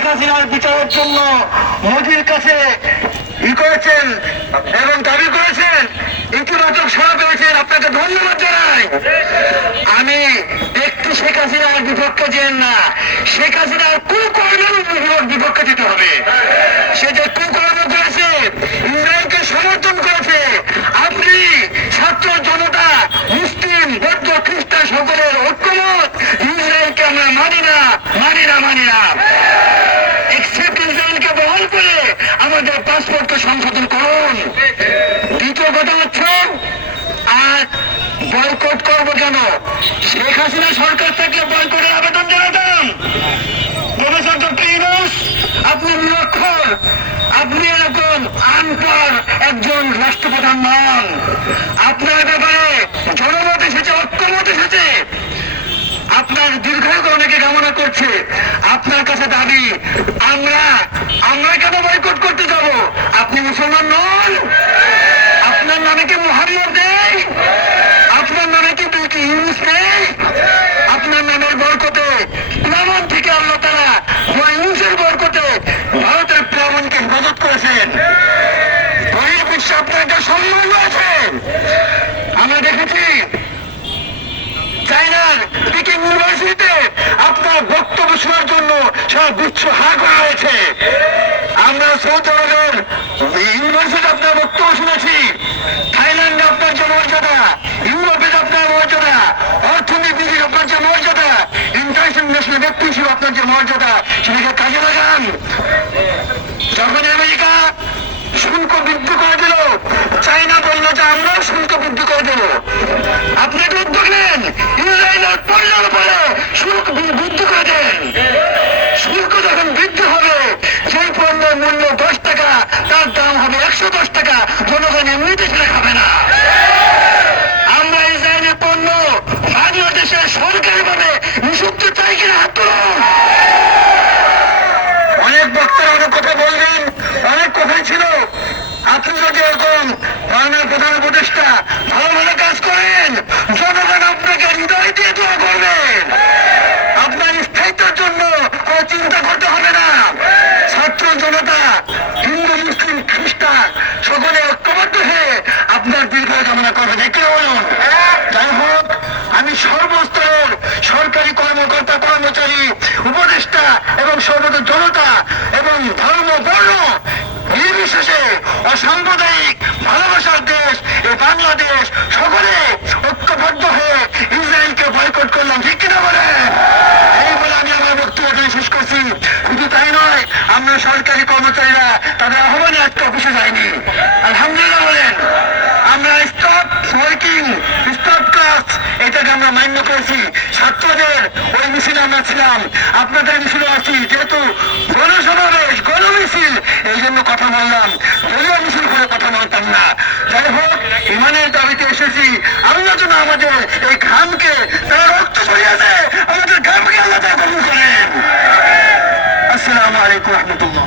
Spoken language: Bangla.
শেখ হাসিনার বিচারের জন্য মোদির কাছে করেছেন এবং দাবি করেছেন, ইতিবাচক সাড়া পেয়েছেন, আপনাকে ধন্যবাদ জানাই। আমি ব্যক্তি শেখ হাসিনার বিপক্ষে যেন না, শেখ হাসিনার কুকর্মের বিপক্ষে যেতে হবে। সে যে কুকর্ম করেছে, ইসরায়েলকে সমর্থন করেছে, আপনি ছাত্র জনতা মুসলিম বৌদ্ধ খ্রিস্টান সকলের ঐক্যমত, ইসরায়েলকে আমরা মানি না, মানি না, মানি না। এক্সেপ্ট ইসরায়েলকে বহাল করে আমাদের পাসপোর্টকে সংশোধন করুন। দ্বিতীয় কথা হচ্ছে, আর বয়কট করবো কেন? শেখ হাসিনা সরকার থাকলে বয়কটের আবেদন জানাতাম। প্রফেসর ডক্টর ইউনূস, আপনি নিরক্ষর, আপনি এরকম আনপড় একজন রাষ্ট্রপ্রধান নন। আপনার ব্যাপারে জনমত এসেছে, ঐক্যমত এসেছে, আপনার দীর্ঘায়ু অনেকে কামনা করছে। আপনার কাছে দাবি, আমরা কেন বয়কট করতে যাব? আপনি মুসলমান নন? আপনার নামে কি মুহাম্মদ নেই? আপনার নামে কি ইউনূস নেই? আপনার নামের বরকতে প্লাবন থেকে আল্লাহ তাআলা ইউনূসের বরকতে ভারতের প্লাবনকে মদত করেছেন। বহির্বিশ্বে আপনার একটা সম্মান রয়েছে। আমরা দেখেছি চায়নার পিকিং ইউনিভার্সিটিতে আপনার বক্তব্য শোনার জন্য সব বিশ্ব হা করা হয়েছে। আমরা সৌদি আরবের ইউনিভার্সিটি আপনার বক্তব্য শুনেছি, থাইল্যান্ডে আপনার যে মর্যাদা, ইউরোপে আপনার মর্যাদা, অর্থনীতির আপনার যে মর্যাদা, ইন্টারন্যাশনাল ব্যক্তি হিসেবে আপনার যে মর্যাদা, সেটাকে কাজে লাগান। যখন আমেরিকা শুল্ক বৃদ্ধি করে দিল, চায়না বলল যে আমরাও শুল্ক বৃদ্ধি করে দেব। আপনি একটা উদ্যোগ নেন, ইসরায়েলের পণ্যের উপরে শুল্ক বৃদ্ধি করে দেন। শুল্ক যখন বৃদ্ধি হবে, সেই পণ্যের মূল্য 10 টাকা, তার দাম হবে 110 টাকা। জনগণ এমনিতে সেটা খাবে না। আমরা ইসরায়েলের পণ্য বাংলাদেশের সরকারিভাবে নিষিদ্ধ চাই কিনা হাত তুলুন। অনেক বক্তারা অনেক কথা বলবেন, অনেক কথাই ছিল। আপনি যদি এরকম মাননীয় প্রধান উপদেষ্টা ভালো ভালো কাজ করেন, জনগণ আপনাকে হৃদয় দিয়ে দোয়া করবেন। আপনার স্থায়িত্বের জন্য কোনো চিন্তা করতে হবে না। ছাত্র জনতা, হিন্দু মুসলিম খ্রিস্টান সকলে ঐক্যবদ্ধ হয়ে আপনার দীর্ঘায়ু কামনা করবে। দেখে বলুন। যাই হোক, আমি সর্বস্তরের সরকারি কর্মকর্তা কর্মচারী উপদেষ্টা এবং সর্বত জনতা এবং ধর্ম বর্ণ নির্বিশেষে অসাম্প্রদায়িক ভালোবাসার দেশ এই বাংলাদেশ, সকলে ঐক্যবদ্ধ হয়ে ইসরায়েলকে বয়কট করলাম। ঠিক কিনা বলেন? এই বলে আমি আমার বক্তব্য শেষ করছি। শুধু তাই নয়, আমরা সরকারি কর্মচারীরা তাদের আহ্বানে আজকে অফিসে যাইনি। আলহামদুলিল্লাহ বলেন। আমরা স্টপ ওয়ার্কিং, স্টপ ক্লাস, এটাকে আমরা মান্য করেছি। ছাত্রদের ওই মিছিলে আমরা ছিলাম, আপনাদের মিছিলে আছি। যেহেতু গণসমাবেশ, গণমিছিল, এই জন্য কথা বললাম। দলীয় মিছিল করে কথা বলতাম না। যাই হোক, ইমানের দাবিতে এসেছি। আল্লাহ যেন আমাদের এই ঘামকে, তারা রক্ত ছড়িয়েছে, আমাদের ঘামকে আল্লাহ তাআলা কবুল করেন। আসসালামু আলাইকুম ওয়া রাহমাতুল্লাহ।